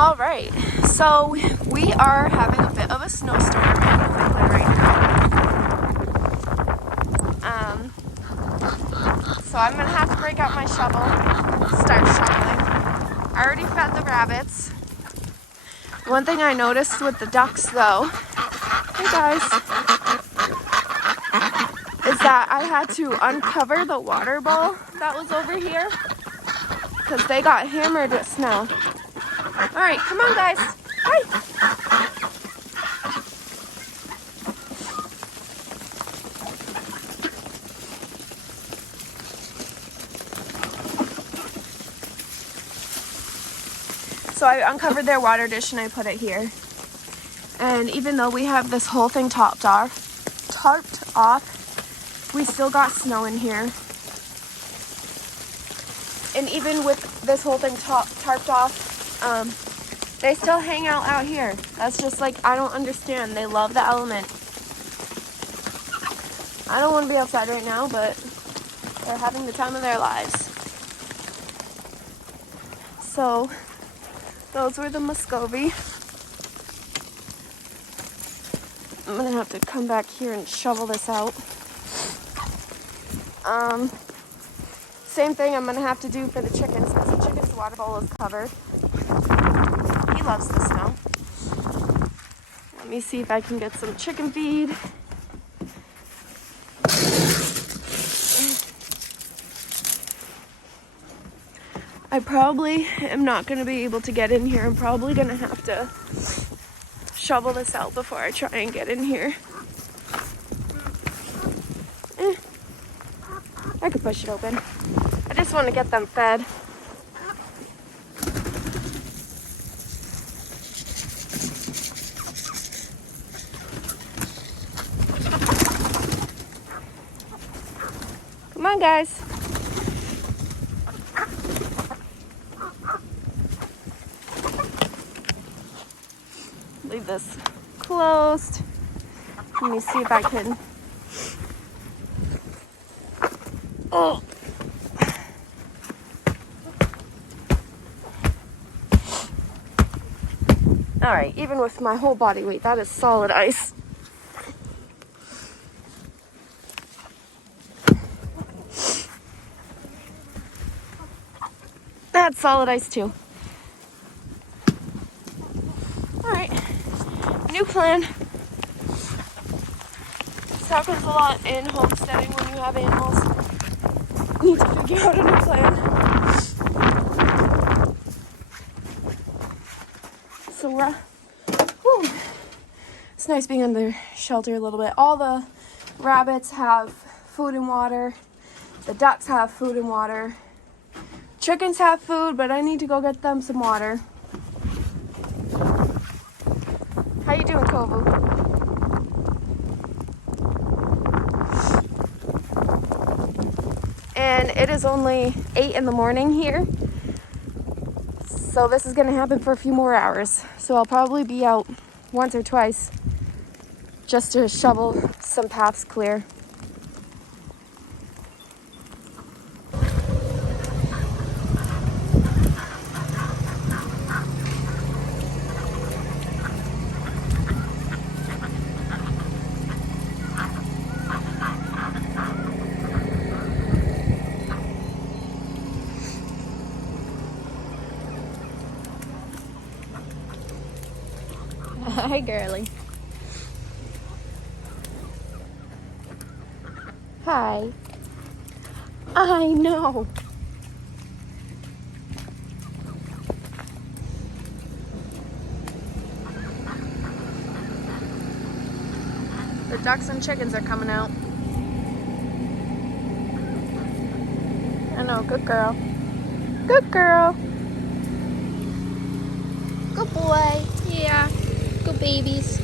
All right, so we are having a bit of a snowstorm in New England right now. So I'm gonna have to break out my shovel, start shoveling. I already fed the rabbits. One thing I noticed with the ducks though, hey guys, is that I had to uncover the water bowl that was over here because they got hammered with snow. All right, come on guys. Hi. So I uncovered their water dish and I put it here. And even though we have this whole thing tarped off, we still got snow in here. And even with this whole thing tarped off, they still hang out here. That's just like, I don't understand. They love the element. I don't want to be outside right now, but they're having the time of their lives. So those were the Muscovy. I'm gonna have to come back here and shovel this out. Same thing I'm gonna have to do for the chickens because the chicken's water bowl is covered. He loves the snow. Let me see if I can get some chicken feed. I probably am not gonna be able to get in here. I'm probably gonna have to shovel this out before I try and get in here. I could push it open. I just want to get them fed. Come on, guys. Leave this closed. Let me see if I can. Oh. All right, even with my whole body weight, that is solid ice. That's solid ice too. All right, new plan. This happens a lot in homesteading when you have animals. You need to figure out a new plan. So it's nice being under shelter a little bit. All the rabbits have food and water. The ducks have food and water. Chickens have food, but I need to go get them some water. How you doing, Kovu? And it is only 8 in the morning here. So this is gonna happen for a few more hours. So I'll probably be out once or twice just to shovel some paths clear. Hi, girly. Hi. I know. The ducks and chickens are coming out. I know, good girl. Good girl. Good boy. Yeah. Good babies.